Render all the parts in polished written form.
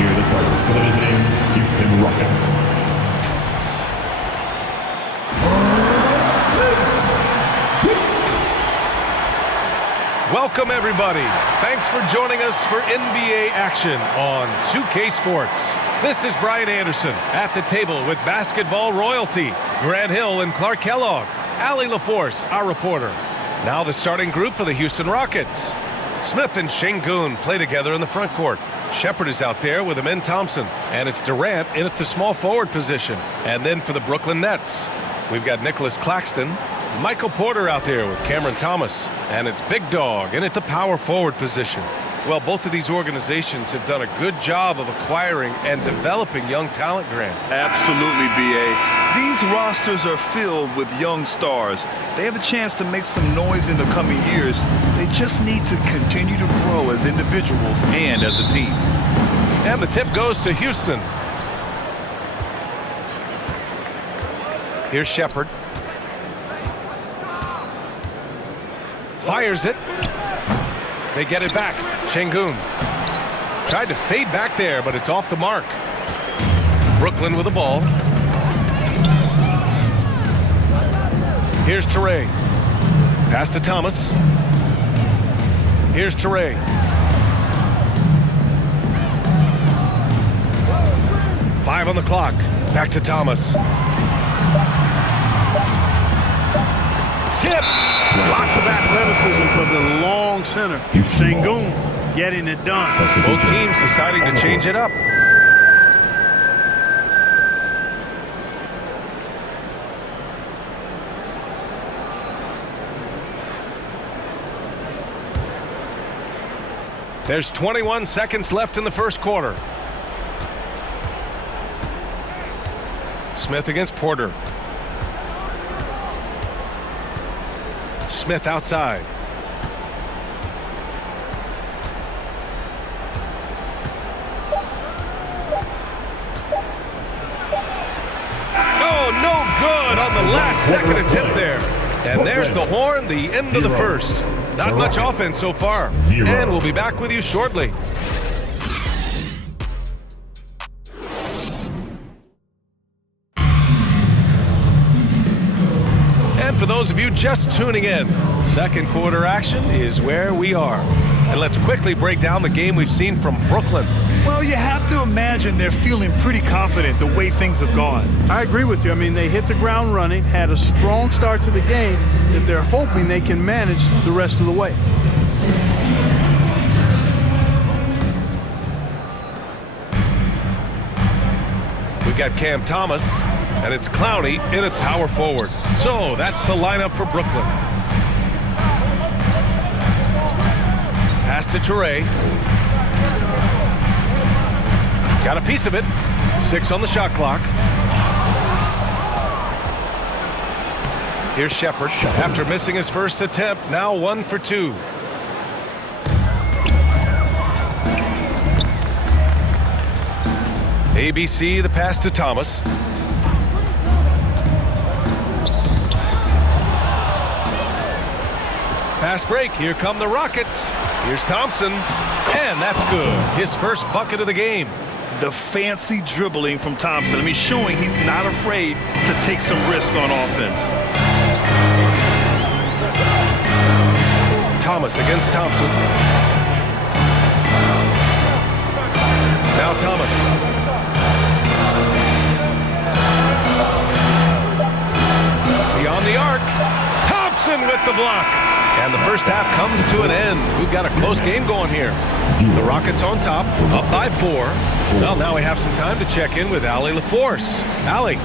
Here are the starters for the visiting Houston Rockets. Welcome, everybody. Thanks for joining us for NBA action on 2K Sports. This is Brian Anderson at the table with basketball royalty, Grant Hill and Clark Kellogg, Allie LaForce, our reporter. Now the starting group for the Houston Rockets. Smith and Şengün play together in the front court. Shepherd is out there with Amen Thompson, and it's Durant in at the small forward position. And then for the Brooklyn Nets, we've got Nicholas Claxton, Michael Porter out there with Cameron Thomas, and it's Big Dog in at the power forward position. Well, both of these organizations have done a good job of acquiring and developing young talent, Grant. Absolutely, B.A. These rosters are filled with young stars. They have a chance to make some noise in the coming years. They just need to continue to grow as individuals and as a team. And the tip goes to Houston. Here's Shepherd. Fires it. They get it back. Şengün tried to fade back there, but it's off the mark. Brooklyn with the ball. Here's Tari. Pass to Thomas. Here's Tari. Five on the clock. Back to Thomas. Tipped. Lots of athleticism from the long center. Şengün getting it done. Both teams deciding to change it up. There's 21 seconds left in the first quarter. Smith against Porter. Smith outside. Oh, no good on the last second attempt there. And there's the horn, the end of the first. Not much offense so far. And we'll be back with you shortly. And for those of you just tuning in, second quarter action is where we are. And let's quickly break down the game we've seen from Brooklyn. Well, you have to imagine they're feeling pretty confident the way things have gone. I agree with you. I mean, they hit the ground running, had a strong start to the game that they're hoping they can manage the rest of the way. We've got Cam Thomas, and it's Clowney in at power forward. So that's the lineup for Brooklyn. Pass to Tari. Got a piece of it. 6 on the shot clock. Here's Shepherd. After missing his first attempt, now 1 for 2. ABC, the pass to Thomas. Fast break. Here come the Rockets. Here's Thompson. And that's good. His first bucket of the game. The fancy dribbling from Thompson. I mean, showing he's not afraid to take some risk on offense. Thomas against Thompson. Now Thomas. Beyond the arc. Thompson with the block. And the first half comes to an end. We've got a close game going here. The Rockets on top, up by 4. Well, now we have some time to check in with Allie LaForce. Allie.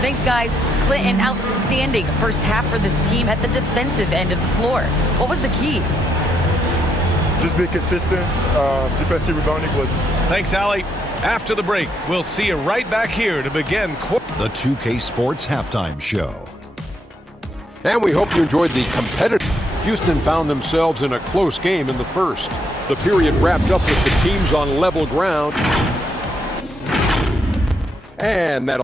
Thanks, guys. Clint, an outstanding first half for this team at the defensive end of the floor. What was the key? Just be consistent. Defensive rebounding was. Thanks, Allie. After the break, we'll see you right back here to begin the 2K Sports Halftime Show. And we hope you enjoyed the competitive. Houston found themselves in a close game in the first. The period wrapped up with the teams on level ground. And that.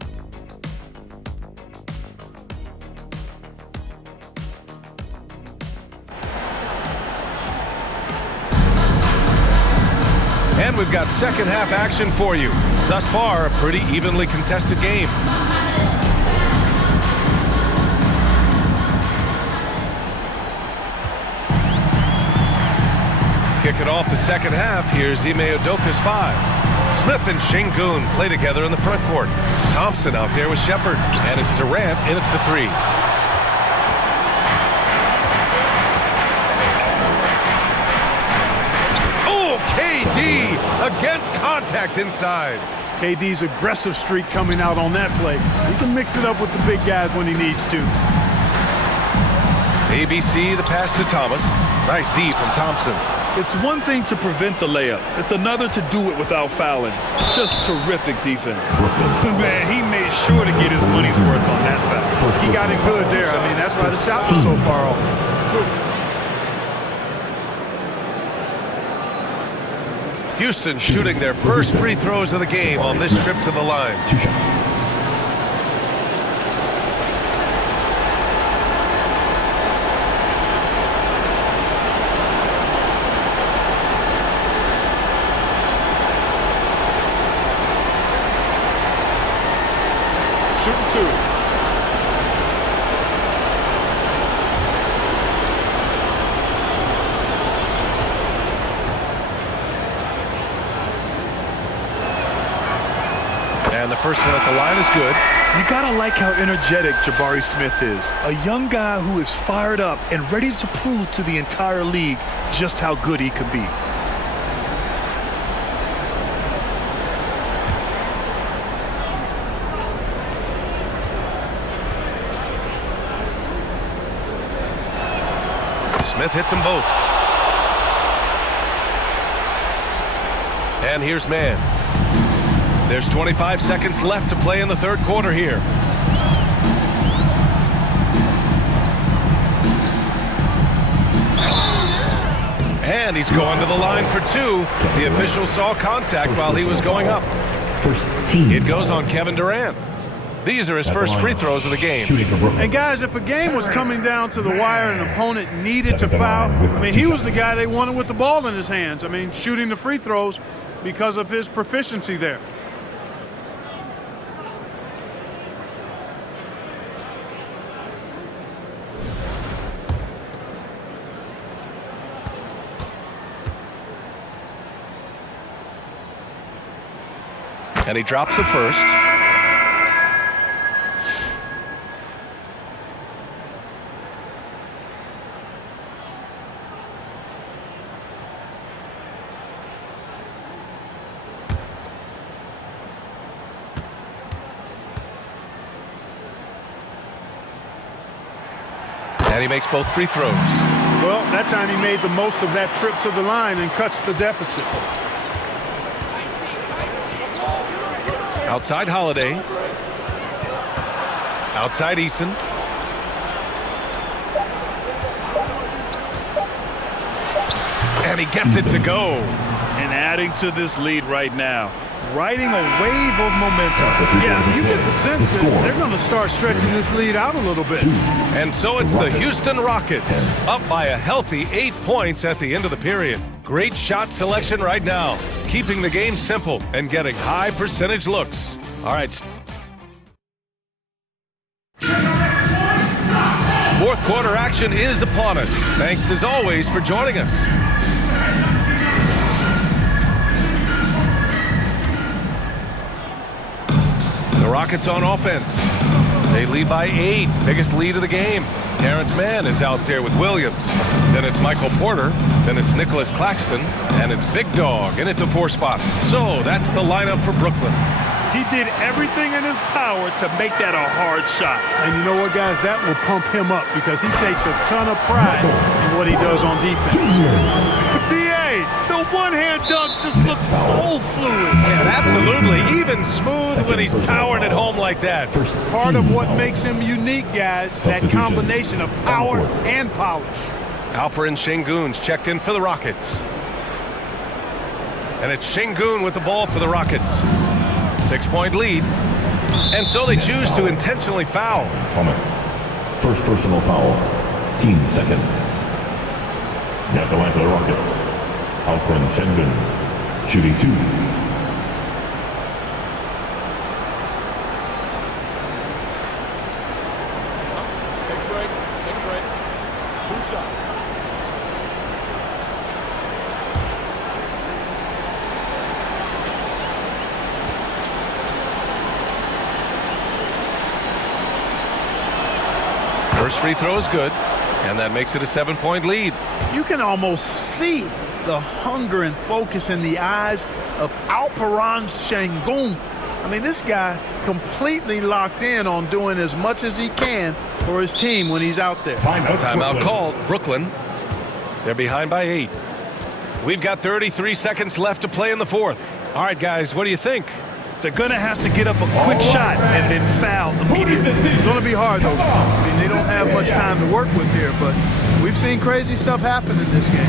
And we've got second half action for you. Thus far, a pretty evenly contested game. Kick it off the second half. Here's Ime Udoka's 5. Smith and Şengün play together in the front court. Thompson out there with Shepherd. And it's Durant in at the 3. Oh, KD against contact inside. KD's aggressive streak coming out on that play. He can mix it up with the big guys when he needs to. ABC, the pass to Thomas. Nice D from Thompson. It's one thing to prevent the layup. It's another to do it without fouling. Just terrific defense. Man, he made sure to get his money's worth on that foul. He got it good there. I mean, that's why the shot was so far off. Houston shooting their first free throws of the game on this trip to the line. 2 shots. Shooting 2. And the first one at the line is good. You gotta like how energetic Jabari Smith is. A young guy who is fired up and ready to prove to the entire league just how good he could be. Smith hits them both. And here's Mann. There's 25 seconds left to play in the third quarter here. And he's going to the line for 2. The official saw contact while he was going up. First team. It goes on Kevin Durant. These are his first free throws of the game. And guys, if a game was coming down to the wire and an opponent needed to foul, I mean, he was the guy they wanted with the ball in his hands. I mean, shooting the free throws because of his proficiency there. And he drops it first. And he makes both free throws. Well, that time he made the most of that trip to the line and cuts the deficit. Outside Holiday. Outside Eason. And he gets it to go. And adding to this lead right now. Riding a wave of momentum. Yeah, you get the sense that they're going to start stretching this lead out a little bit. And so it's the Houston Rockets up by a healthy 8 points at the end of the period. Great shot selection right now, keeping the game simple and getting high percentage looks. All right. Fourth quarter action is upon us. Thanks as always for joining us. The Rockets on offense. They lead by 8, biggest lead of the game. Terance Mann is out there with Williams. Then it's Michael Porter. Then it's Nicholas Claxton. And it's Big Dog in at the 4 spot. So that's the lineup for Brooklyn. He did everything in his power to make that a hard shot. And you know what, guys? That will pump him up because he takes a ton of pride in what he does on defense. B.A., the one-hand dunk just looks so fluid. Yeah, absolutely. Even smooth when he's powering it home like that. Part of what makes him unique, guys, that combination of power and polish. Alperen Şengün's checked in for the Rockets. And it's Şengün with the ball for the Rockets. 6-point lead. And so they choose to intentionally foul. Thomas. First personal foul. Team second. At the line for the Rockets. Alperen Şengün. shooting 2. Take a break. Take a break. 2 shots. First free throw is good, and that makes it a 7-point lead. You can almost see the hunger and focus in the eyes of Alperen Şengün. I mean, this guy completely locked in on doing as much as he can for his team when he's out there. Timeout called. Brooklyn. They're behind by 8. We've got 33 seconds left to play in the fourth. All right, guys, what do you think? They're going to have to get up a quick shot and then foul immediately. It's going to be hard, though. I mean, they don't have much time to work with here, but we've seen crazy stuff happen in this game.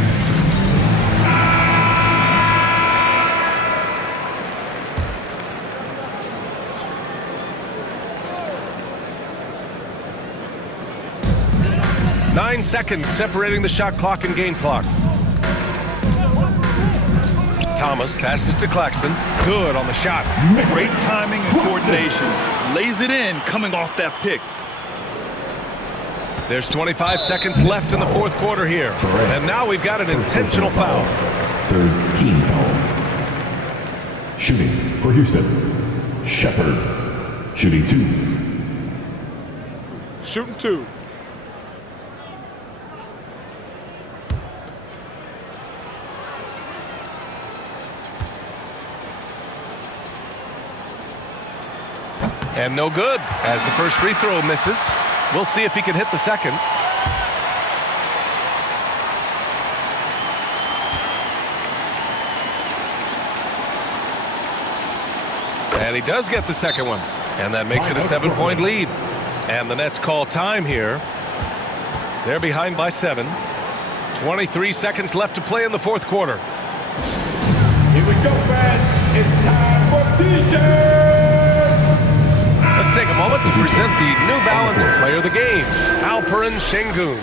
Nine seconds separating the shot clock and game clock. Thomas passes to Claxton. Good on the shot. Great timing and coordination. Lays it in coming off that pick. There's 25 seconds left in the fourth quarter here. And now we've got an intentional foul. Third team foul. Shooting for Houston, Shepherd, shooting 2. Shooting 2. And no good, as the first free throw misses. We'll see if he can hit the second. And he does get the second one. And that makes it a 7-point lead. And the Nets call time here. They're behind by 7. 23 seconds left to play in the fourth quarter. Here we go, fans. It's time for T-shirts. Let's take a moment to present the New Balance player of the game, Alperen Şengün.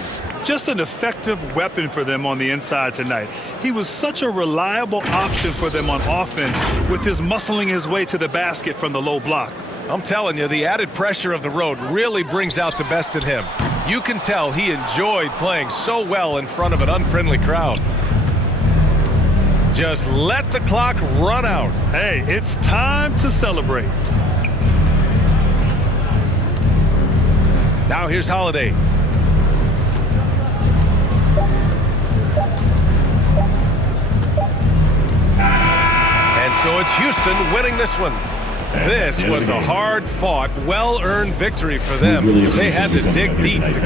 Just an effective weapon for them on the inside tonight. He was such a reliable option for them on offense with his muscling his way to the basket from the low block. I'm telling you, the added pressure of the road really brings out the best in him. You can tell he enjoyed playing so well in front of an unfriendly crowd. Just let the clock run out. Hey, it's time to celebrate. Now here's Holiday. And so it's Houston winning this one. This was a hard-fought, well-earned victory for them. They had to dig deep to